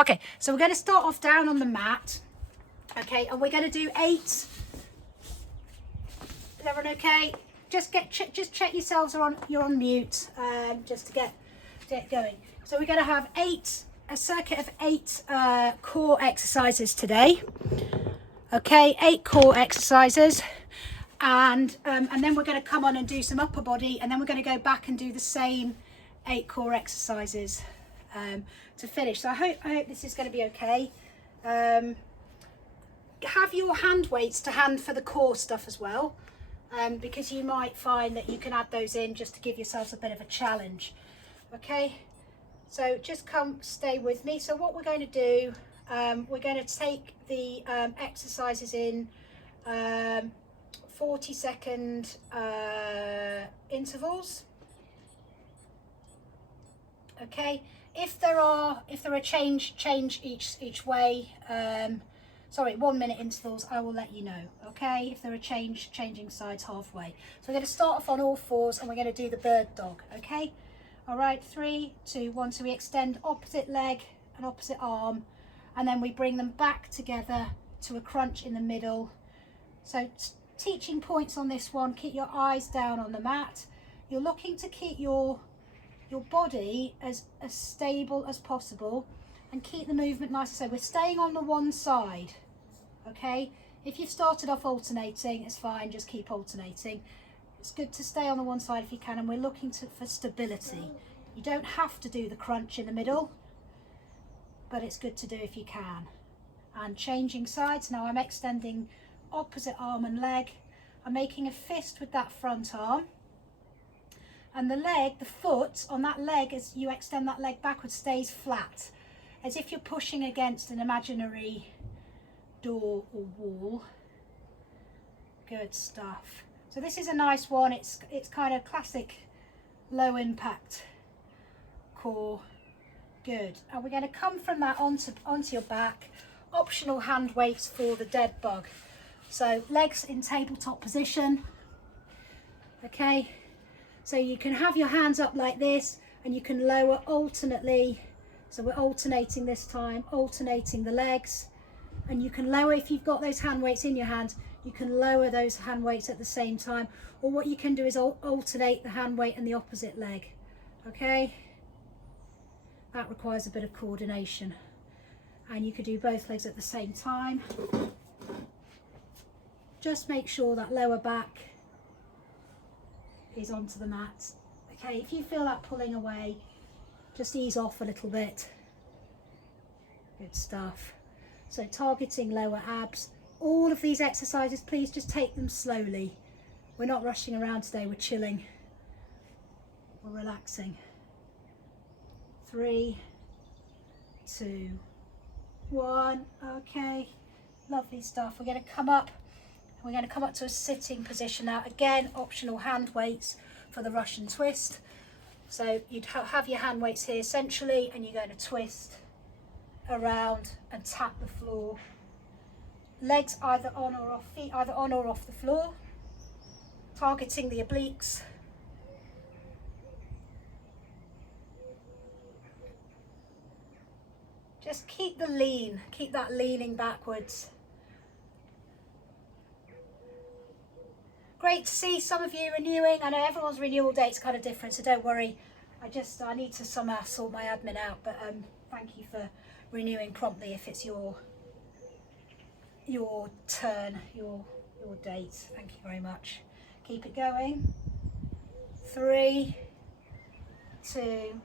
Okay, so we're going to start off down on the mat. Okay, and we're going to do 8. Is everyone okay? Just check yourselves you're on mute, just to get going. So we're going to have a circuit of 8 core exercises today. Okay, 8 core exercises, and then we're going to come on and do some upper body, and then we're going to go back and do the same 8 core exercises to finish. So I hope this is going to be okay. Have your hand weights to hand for the core stuff as well, because you might find that you can add those in just to give yourselves a bit of a challenge. Okay, so just stay with me. So what we're going to do, we're going to take the exercises in 40-second intervals. Okay, if there are change each way, 1 minute intervals, I will let you know. Okay, if there are changing sides halfway. So we're going to start off on all fours and we're going to do the bird dog. Okay, all right, 3, 2, 1. So we extend opposite leg and opposite arm, and then we bring them back together to a crunch in the middle. So teaching points on this one: keep your eyes down on the mat. You're looking to keep your body as stable as possible and keep the movement nice. So we're staying on the one side. Okay, if you've started off alternating, it's fine, just keep alternating. It's good to stay on the one side if you can, and we're looking for stability. You don't have to do the crunch in the middle, but it's good to do if you can. And changing sides. Now I'm extending opposite arm and leg. I'm making a fist with that front arm, and the foot on that leg, as you extend that leg backwards, stays flat, as if you're pushing against an imaginary door or wall. Good stuff. So this is a nice one. It's kind of classic low impact core. Good. And we're going to come from that onto your back. Optional hand weights for the dead bug. So legs in tabletop position. Okay, so you can have your hands up like this, and you can lower alternately. So we're alternating this time, alternating the legs, and you can lower, if you've got those hand weights in your hand, you can lower those hand weights at the same time, or what you can do is alternate the hand weight and the opposite leg. Okay, that requires a bit of coordination, and you could do both legs at the same time. Just make sure that lower back is onto the mat. Okay, if you feel that pulling away, just ease off a little bit. Good stuff. So targeting lower abs. All of these exercises, please just take them slowly. We're not rushing around today, we're chilling. We're relaxing. 3, 2, 1. Okay, lovely stuff. We're going to come up. We're going to come up to a sitting position now. Again, optional hand weights for the Russian twist. So you'd have your hand weights here centrally, and you're going to twist around and tap the floor. Legs either on or off, feet either on or off the floor, targeting the obliques. Just keep that leaning backwards. Great to see some of you renewing. I know everyone's renewal date's kind of different, so don't worry. I need to somehow sort my admin out, but thank you for renewing promptly if it's your turn, your date. Thank you very much. Keep it going. 3, 2,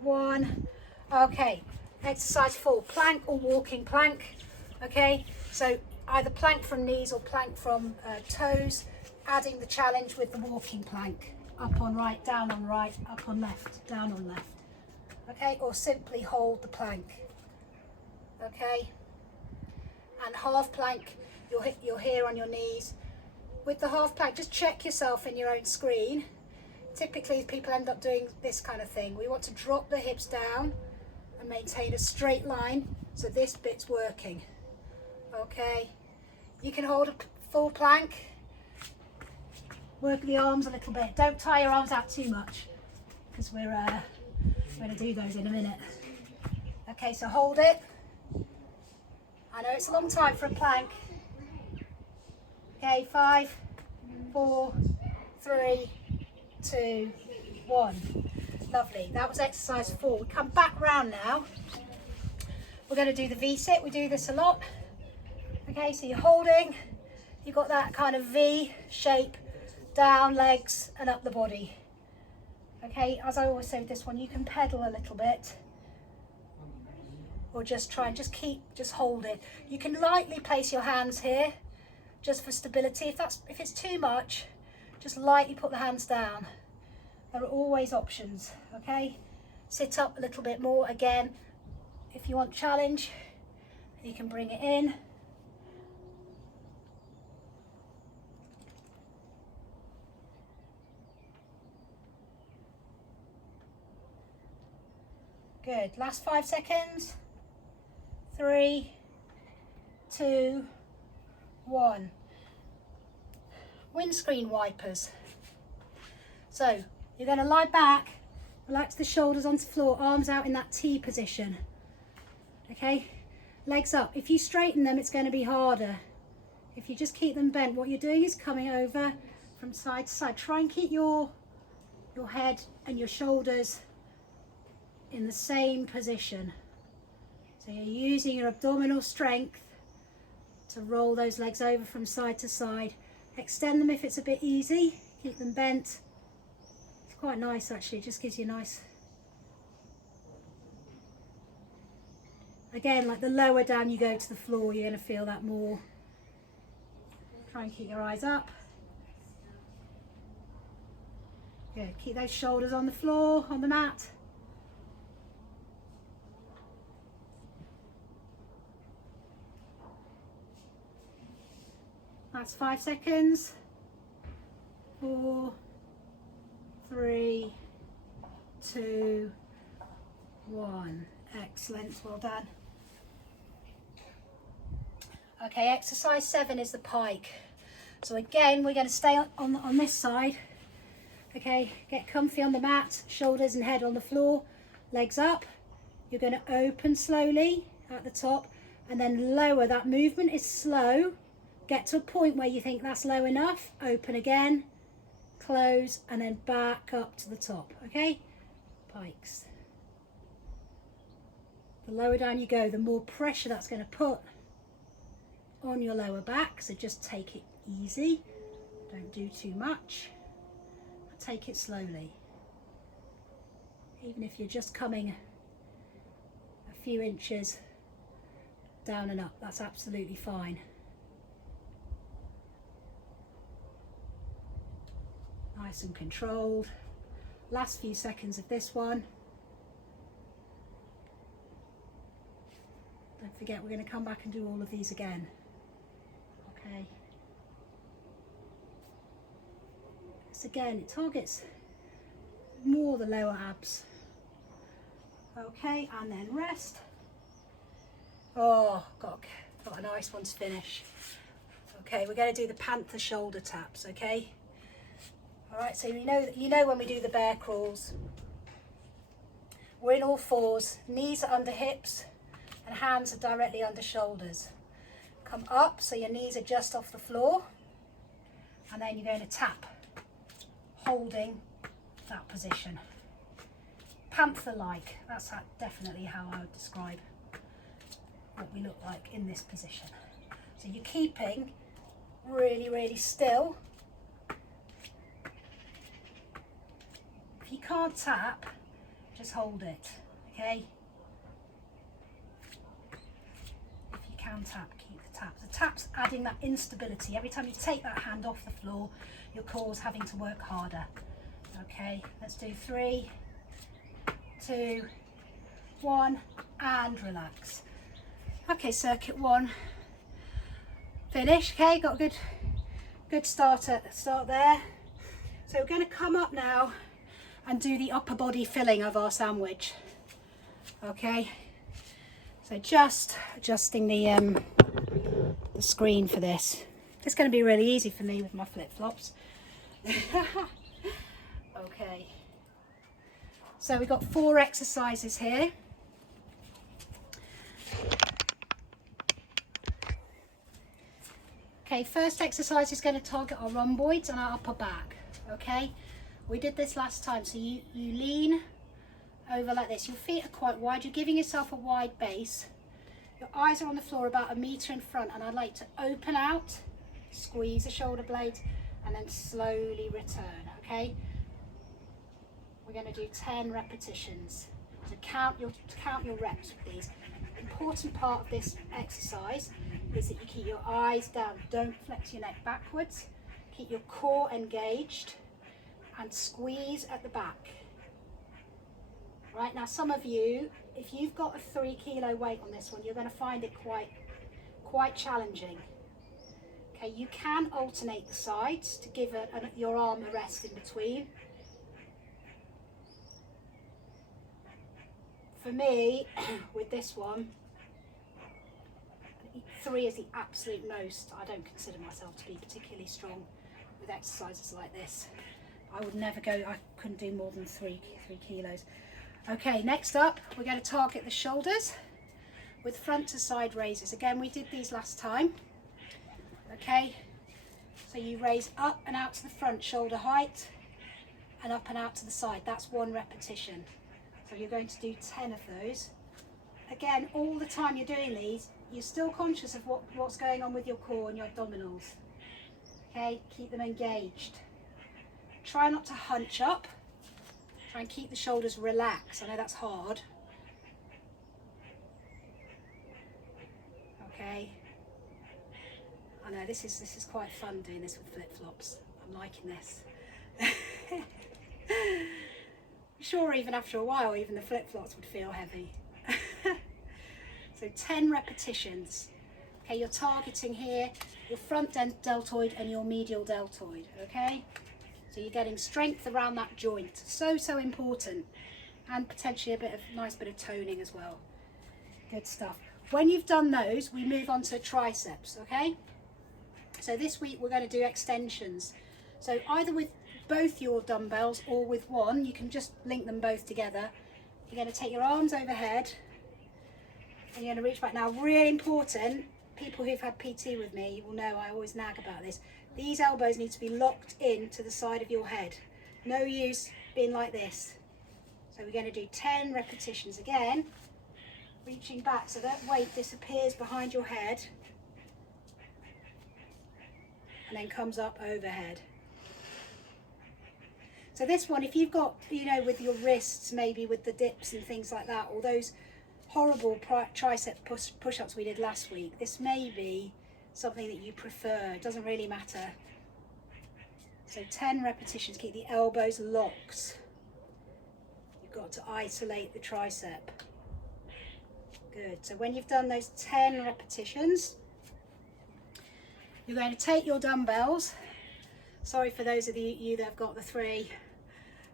1. Okay, exercise 4, plank or walking plank. Okay, so either plank from knees or plank from toes, adding the challenge with the walking plank. Up on right, down on right, up on left, down on left. Okay, or simply hold the plank. Okay, and half plank, you're here on your knees. With the half plank, just check yourself in your own screen. Typically people end up doing this kind of thing. We want to drop the hips down and maintain a straight line, so this bit's working. Okay, you can hold a full plank. Work the arms a little bit. Don't tie your arms out too much, because we're going to do those in a minute. Okay, so hold it. I know it's a long time for a plank. Okay, 5, 4, 3, 2, 1. Lovely. That was exercise 4. We come back round now. We're going to do the V-sit. We do this a lot. Okay, so you're holding. You've got that kind of V shape, down legs and up the body. Okay, as I always say with this one, you can pedal a little bit, or just try and just hold it. You can lightly place your hands here, just for stability. If it's too much, just lightly put the hands down. There are always options. Okay, sit up a little bit more. Again, if you want challenge, you can bring it in. Good. Last 5 seconds. 3, 2, 1. Windscreen wipers. So you're going to lie back, relax the shoulders onto the floor, arms out in that T position. Okay, legs up. If you straighten them, it's going to be harder. If you just keep them bent, what you're doing is coming over from side to side. Try and keep your head and your shoulders in the same position. So you're using your abdominal strength to roll those legs over from side to side. Extend them if it's a bit easy. Keep them bent. It's quite nice actually, it just gives you a nice... Again, like the lower down you go to the floor, you're going to feel that more. Try and keep your eyes up. Good, keep those shoulders on the floor, on the mat. That's 5 seconds. 4, 3, 2, 1. Excellent, well done. Okay, exercise 7 is the pike. So again, we're going to stay on this side. Okay, get comfy on the mat, shoulders and head on the floor, legs up. You're going to open slowly at the top and then lower. That movement is slow. Get to a point where you think that's low enough, open again, close, and then back up to the top, okay? Pikes. The lower down you go, the more pressure that's going to put on your lower back, so just take it easy. Don't do too much. Take it slowly. Even if you're just coming a few inches down and up, that's absolutely fine. Nice and controlled. Last few seconds of this one. Don't forget, we're going to come back and do all of these again. Okay. So again, it targets more the lower abs. Okay, and then rest. Oh, got a nice one to finish. Okay, we're going to do the panther shoulder taps, okay? All right, so you know when we do the bear crawls, we're in all fours, knees are under hips and hands are directly under shoulders. Come up so your knees are just off the floor, and then you're going to tap, holding that position. Panther-like, that's definitely how I would describe what we look like in this position. So you're keeping really, really still. If you can't tap, just hold it, okay? If you can tap, keep the tap. The tap's adding that instability. Every time you take that hand off the floor, your core's having to work harder. Okay, let's do 3, 2, 1, and relax. Okay, circuit 1 finish. Okay, got a good start there. So we're going to come up now and do the upper body filling of our sandwich. Okay, so just adjusting the screen for this. It's going to be really easy for me with my flip-flops. Okay, so we've got 4 exercises here. Okay, first exercise is going to target our rhomboids and our upper back. Okay, we did this last time, so you lean over like this. Your feet are quite wide, you're giving yourself a wide base. Your eyes are on the floor about 1 meter in front, and I'd like to open out, squeeze the shoulder blades, and then slowly return. Okay, we're going to do 10 repetitions. So count your reps, please. The important part of this exercise is that you keep your eyes down, don't flex your neck backwards, keep your core engaged, and squeeze at the back. Right, now some of you, if you've got a 3 kilo weight on this one, you're going to find it quite challenging. Okay, you can alternate the sides to give your arm a rest in between. For me, with this one, 3 is the absolute most. I don't consider myself to be particularly strong with exercises like this. I would never go, I couldn't do more than 3 kilos. Okay, next up, we're going to target the shoulders with front to side raises. Again, we did these last time. Okay, so you raise up and out to the front, shoulder height, and up and out to the side. That's 1 repetition. So you're going to do 10 of those. Again, all the time you're doing these, you're still conscious of what's going on with your core and your abdominals. Okay, keep them engaged. Try not to hunch up. Try and keep the shoulders relaxed. I know that's hard. Okay. I know this is quite fun doing this with flip-flops. I'm liking this. I'm sure even after a while, even the flip-flops would feel heavy. So 10 repetitions. Okay, you're targeting here your front deltoid and your medial deltoid, okay? So you're getting strength around that joint. So important. And potentially a nice bit of toning as well. Good stuff. When you've done those, we move on to triceps, okay? So this week we're going to do extensions. So either with both your dumbbells or with one, you can just link them both together. You're going to take your arms overhead and you're going to reach back. Now, really important, people who've had PT with me will know I always nag about this. These elbows need to be locked in to the side of your head. No use being like this. So we're going to do 10 repetitions again, reaching back so that weight disappears behind your head and then comes up overhead. So this one, if you've got, with your wrists, maybe with the dips and things like that, or those horrible tricep push-ups we did last week, this may be something that you prefer. It doesn't really matter. So 10 repetitions, keep the elbows locked. You've got to isolate the tricep. Good. So when you've done those 10 repetitions, you're going to take your dumbbells. Sorry for those of you that have got the 3,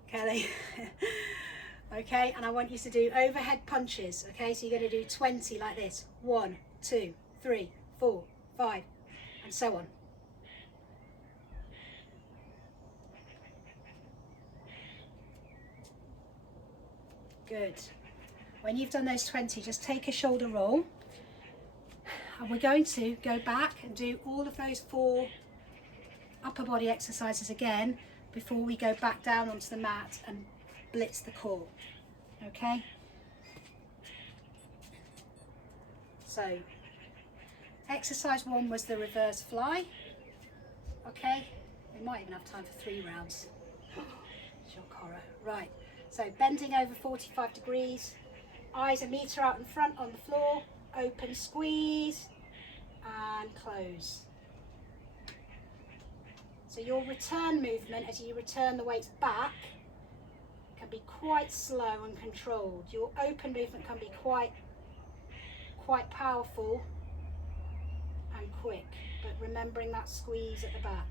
Kelly. Okay, and I want you to do overhead punches. Okay, so you're going to do 20 like this. 1, 2, 3, 4, 5, and so on. Good. When you've done those 20, just take a shoulder roll. And we're going to go back and do all of those 4 upper body exercises again before we go back down onto the mat and blitz the core. Okay? So, exercise 1 was the reverse fly. Okay? We might even have time for 3 rounds. Shock horror. Right. So, bending over 45 degrees, eyes 1 meter out in front on the floor, open, squeeze, and close. So your return movement as you return the weights back can be quite slow and controlled. Your open movement can be quite powerful and quick, but remembering that squeeze at the back.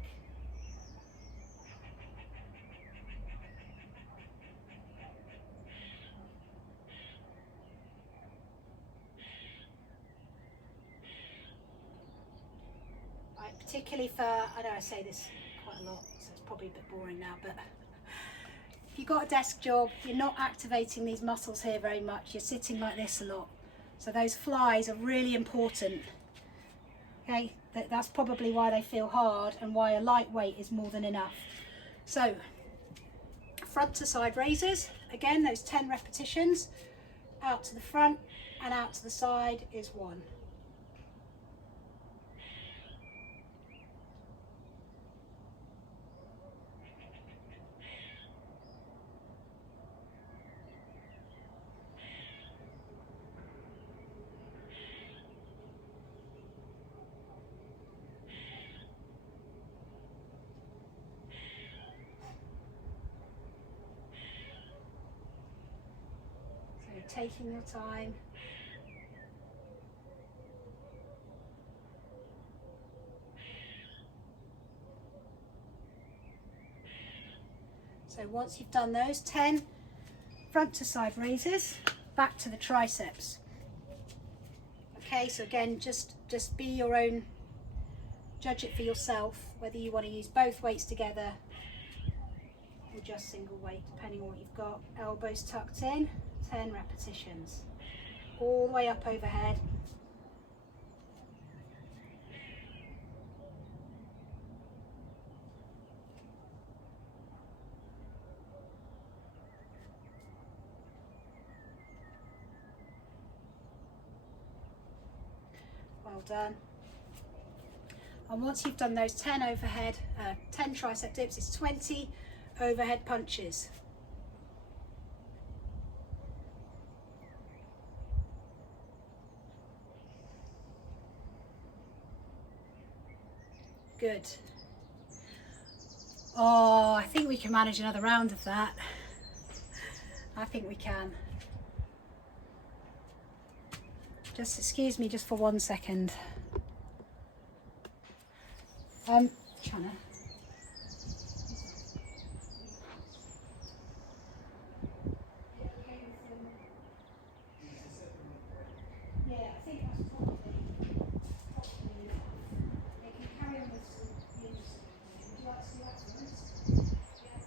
Right, particularly for, I know I say this quite a lot, so it's probably a bit boring now, but if you've got a desk job, you're not activating these muscles here very much, you're sitting like this a lot. So those flies are really important. Okay, that's probably why they feel hard and why a light weight is more than enough. So front to side raises, again those 10 repetitions, out to the front and out to the side is 1. So taking your time. So once you've done those 10 front to side raises, back to the triceps. Okay, so again, just be your own, judge it for yourself, whether you want to use both weights together or just single weight, depending on what you've got. Elbows tucked in, 10 repetitions, all the way up overhead. Well done. And once you've done those 10 overhead, 10 tricep dips, it's 20 overhead punches. Good. Oh, I think we can manage another round of that. I think we can. Just excuse me just for 1 second. Chana. Yeah, I think that's probably enough. They can carry on with some unison. Would you like to do that for us? Yeah.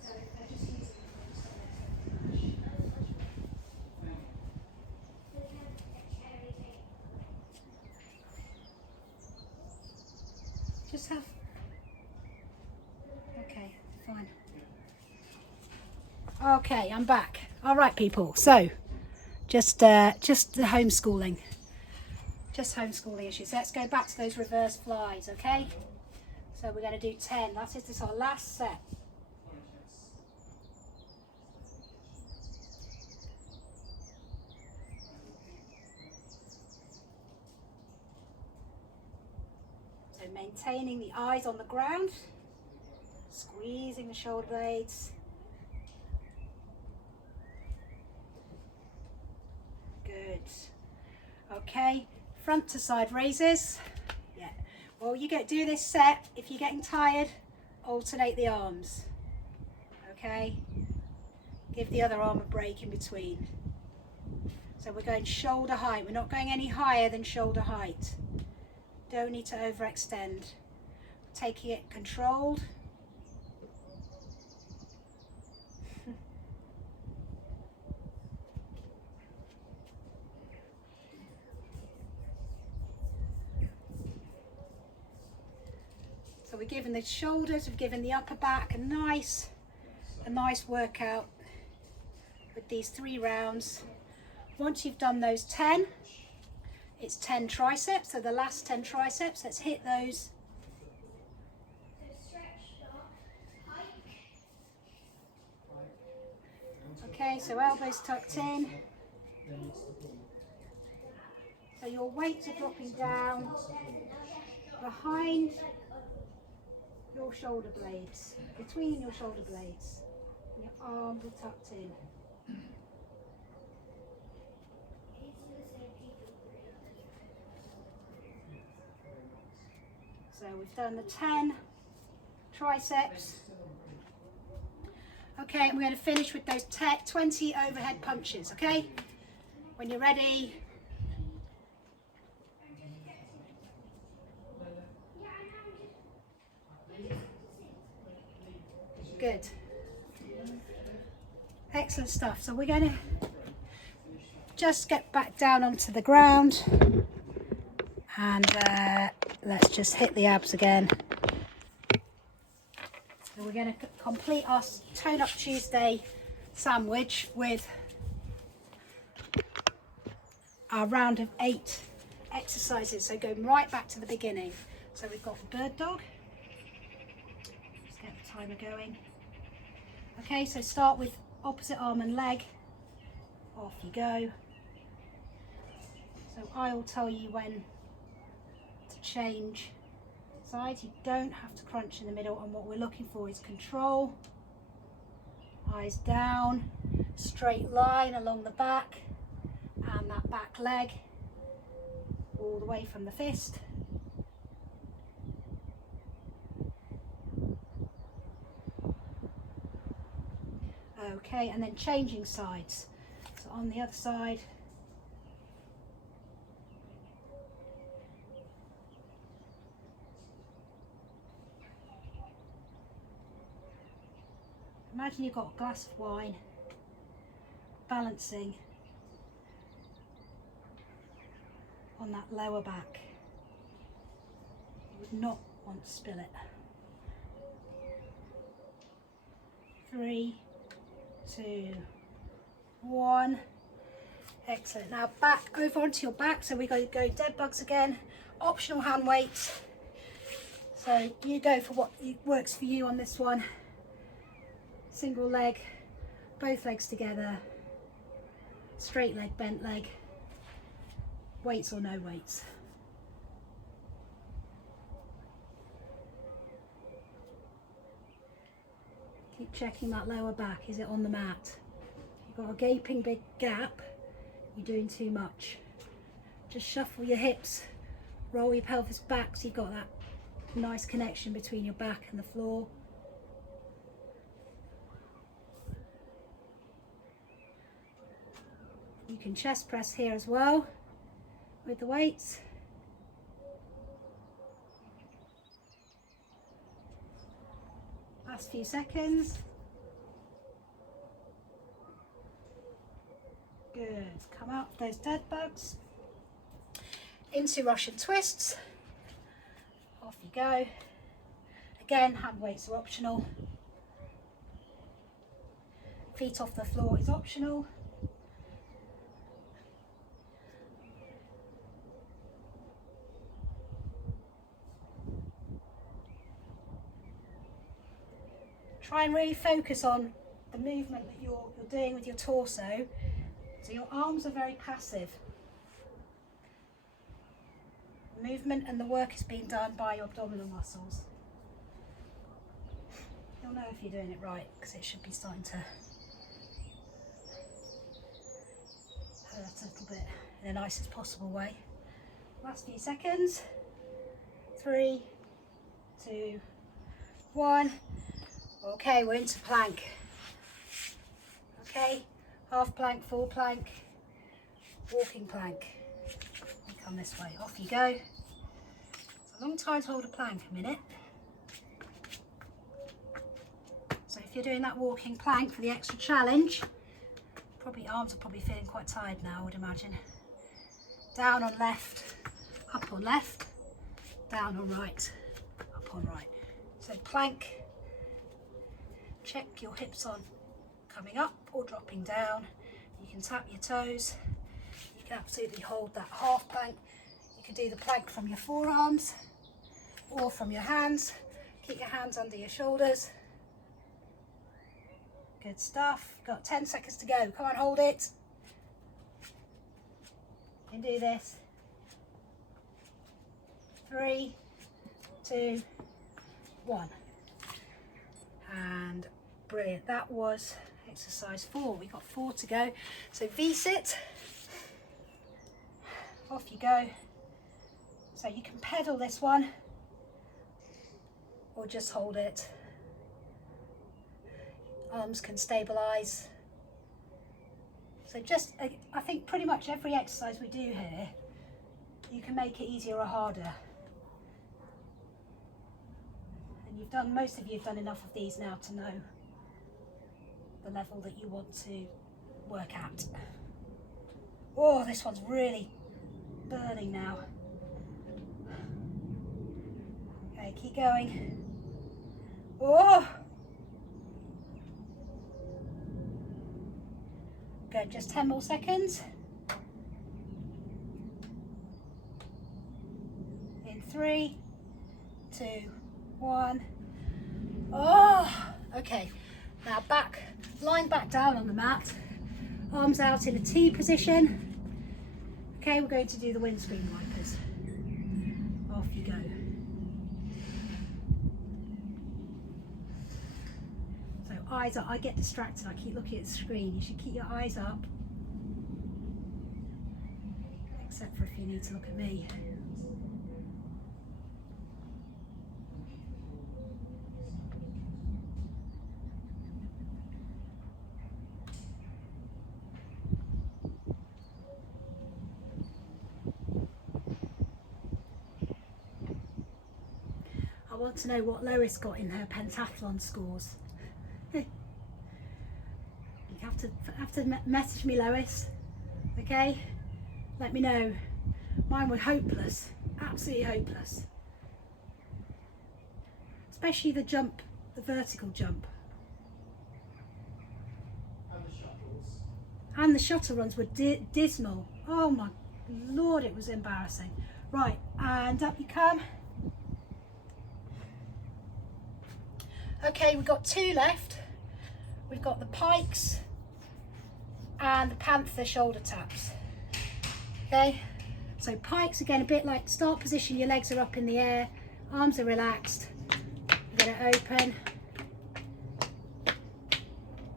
So they're just using it for just have. Okay, fine. Okay, I'm back. All right, people. So, just the homeschooling, just homeschooling issues. Let's go back to those reverse flies. Okay. So we're going to do 10. That is our last set. So maintaining the eyes on the ground, squeezing the shoulder blades. Good. Okay, front to side raises. Yeah. Well, you do this set. If you're getting tired, alternate the arms. Okay. Give the other arm a break in between. So we're going shoulder height. We're not going any higher than shoulder height. Don't need to overextend. Taking it controlled. So we're giving the shoulders, we've given the upper back a nice workout with these 3 rounds. Once you've done those 10, it's 10 triceps, so the last 10 triceps, let's hit those. Okay, so elbows tucked in. So your weights are dropping down behind your shoulder blades, between your shoulder blades. And your arms are tucked in. So we've done the 10 triceps. Okay, and we're going to finish with those 20 overhead punches, okay? When you're ready. Good. Excellent stuff. So we're going to just get back down onto the ground And let's just hit the abs again. So we're going to complete our Tone Up Tuesday sandwich with our round of 8 exercises. So going right back to the beginning. So we've got bird dog. Let's get the timer going. Okay, so start with opposite arm and leg. Off you go. So I will tell you when to change sides. You don't have to crunch in the middle, and what we're looking for is control. Eyes down, straight line along the back, and that back leg all the way from the fist. Okay, and then changing sides. So on the other side. Imagine you've got a glass of wine, balancing on that lower back. You would not want to spill it. 3, 2, 1. Excellent. Now back over onto your back. So we're going to go dead bugs again. Optional hand weights. So you go for what works for you on this one. Single leg, both legs together, straight leg, bent leg, weights or no weights. Keep checking that lower back. Is it on the mat? You've got a gaping big gap, you're doing too much. Just shuffle your hips, roll your pelvis back so you've got that nice connection between your back and the floor. You can chest press here as well with the weights. Last few seconds. Good. Come out of those dead bugs. Into Russian twists. Off you go. Again, hand weights are optional. Feet off the floor is optional. Try and really focus on the movement that you're doing with your torso. So your arms are very passive. The movement and the work is being done by your abdominal muscles. You'll know if you're doing it right because it should be starting to hurt a little bit in the nicest possible way. Last few seconds. 3, 2, 1. Okay, we're into plank. Okay, half plank, full plank, walking plank. You come this way, off you go. It's a long time to hold a plank, a minute. So if you're doing that walking plank for the extra challenge, arms are probably feeling quite tired now, I would imagine. Down on left, up on left, down on right, up on right. So plank. Check your hips on coming up or dropping down. You can tap your toes. You can absolutely hold that half plank. You can do the plank from your forearms or from your hands. Keep your hands under your shoulders. Good stuff. Got 10 seconds to go. Come on, hold it. You can do this. 3, 2, 1. And brilliant. That was exercise 4. We've got 4 to go. So V-sit. Off you go. So you can pedal this one or just hold it. Arms can stabilize. So just, I think pretty much every exercise we do here, you can make it easier or harder. Most of you have done enough of these now to know the level that you want to work at. Oh, this one's really burning now. Okay, keep going. Oh! Good, just 10 more seconds. In 3, 2, 1. Oh! Okay, now back, lying back down on the mat. Arms out in a T position. Okay, we're going to do the windscreen wipers. Off you go. So eyes up. I get distracted. I keep looking at the screen. You should keep your eyes up. Except for if you need to look at me. I want to know what Lois got in her pentathlon scores. You have to message me, Lois. Okay, let me know. Mine were hopeless, absolutely hopeless. Especially the jump, the vertical jump. And the shuttles. And the shuttle runs were dismal. Oh my Lord, it was embarrassing. Right, and up you come. Okay, we've got 2 left. We've got the pikes and the panther shoulder taps. Okay, so pikes again, a bit like start position, your legs are up in the air, arms are relaxed, get it open,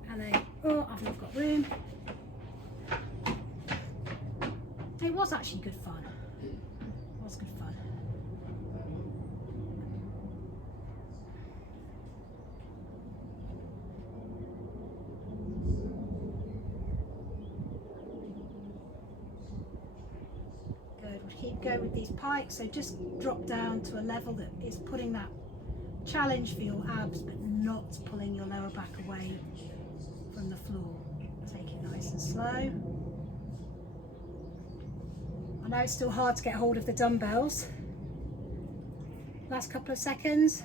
and then, oh, I've not got room. It was actually good fun. It was good fun. Good, we'll keep going with these pikes. So just drop down to a level that is putting that challenge for your abs, but not pulling your lower back away from the floor. Take it nice and slow. I know it's still hard to get hold of the dumbbells. Last couple of seconds.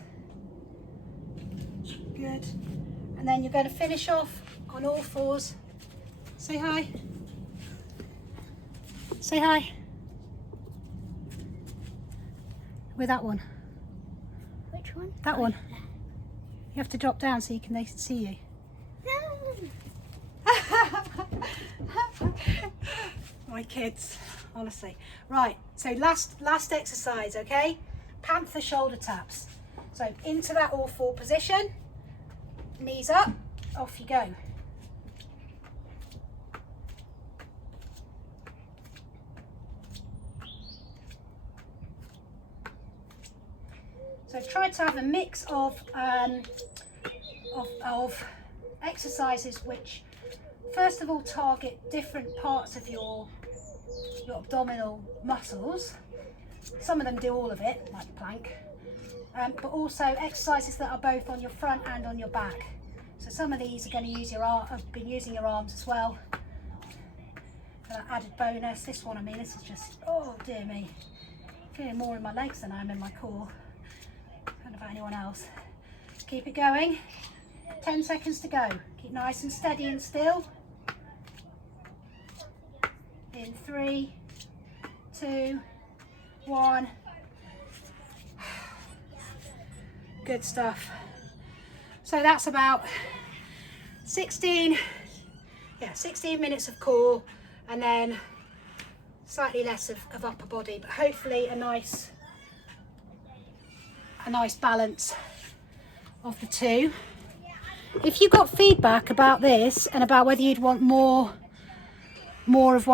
Good. And then you're going to finish off on all fours. Say hi. Say hi. With that one. Which one? That one. You have to drop down so they can see you. No. My kids, honestly. Right, so last exercise, okay? Panther shoulder taps. So into that all 4 position, knees up, off you go. So try to have a mix of exercises which first of all target different parts of your abdominal muscles. Some of them do all of it, like plank, but also exercises that are both on your front and on your back. So some of these are going to use your arm. I've been using your arms as well. For that added bonus. This one, I mean, this is just, oh dear me, feeling more in my legs than I am in my core. I don't know about anyone else. Keep it going. 10 seconds to go. Keep nice and steady and still. In 3, 2, 1. Good stuff. So that's about 16 minutes of core, and then slightly less of upper body, but hopefully a nice balance of the 2. If you got feedback about this and about whether you'd want more of what